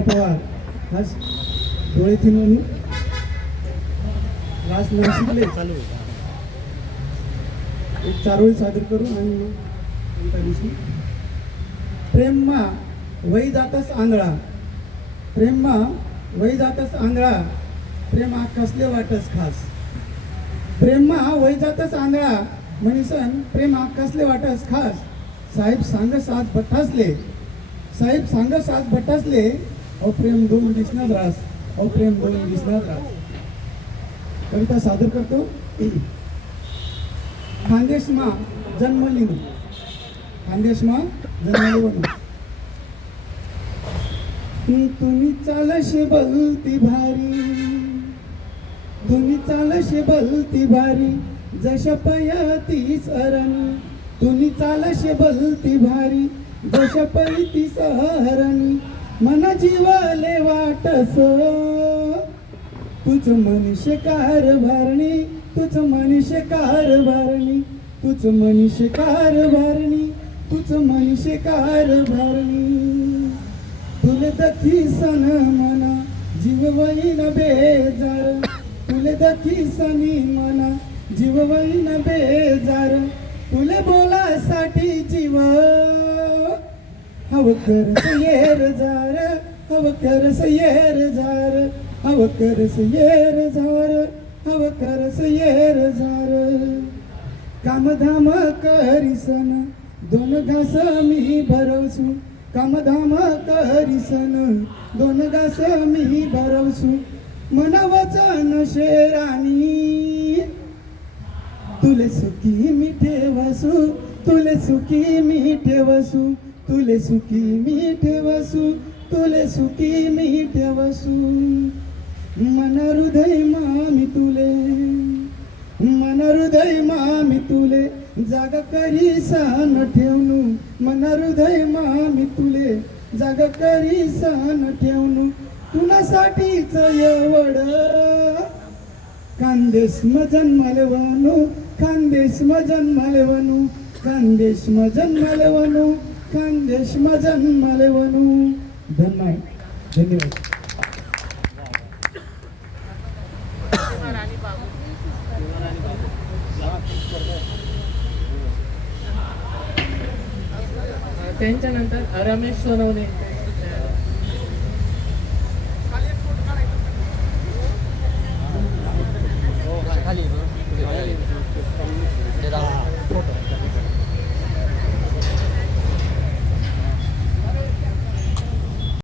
पवार. आज डोळेथीन म्हणून लास्ट नाशिकले चालू एक चारोळी सादर करू आणि मग नंतर दिवशी. प्रेममा वै जातस आंधळा. प्रेममा वै जातस आंधळा. प्रेमा कसले वाटस खास. प्रेममा वै जातस आंधळा. म्हणीसन प्रेमा कसले वाटस खास. साहेब सांग सात भट्टासले. साहेब सांग सात भट्टासले. अहो प्रेम दोन दिसणार रास अहो प्रेम दोन दिसणार रास कविता सादर करतो. खानदेशमा जन्मलिन खानदेशमा जन्मलिन तुम्ही चालशे बलती भारी. तुम्ही चालशे बलती भारी. जश पयती सरण. तुम्ही चालशे बलती भारी. जश पयती सहरणी मन जीवाले वाटस. तुझ मनुष्य कारभारणी तुझ मनुष्य कारभारणी तुझ मनुष्य कारभारणी तुझ मनुष्य कारभारणी तुले दखी सन मना जीव वैन बेजार. तुले दखी सनी मना जीव वैन बेजार. तुले बोलासाठी जीव हव येर जार हव येर जार हव येर जार हव करस येर जार. कामधाम करिसन दोन घास मी भरवसू. कामधाम करिसन दोन घास मी भरवसू. मन वचन शेराणी तुले सुखी मी ठेवसू तुले सुखी मी ठेवसू. तुले सुखी मी ठेवसू तुले सुखी मी ठेवसू मन हृदय मामी तुले मन हृदय मामी तुले जाग करी सहन ठेवणू मन हृदय मामी तुले जाग करी सहन ठेवणू तुलासाठीच एवढ खानदेश म जन्माले खानदेश म जन्माले खानदेश म जन्माले वनू खानदेश म जन्माले वनू धन्यवाद धन्यवाद. त्यांच्यानंतर रमेश सोनवणे.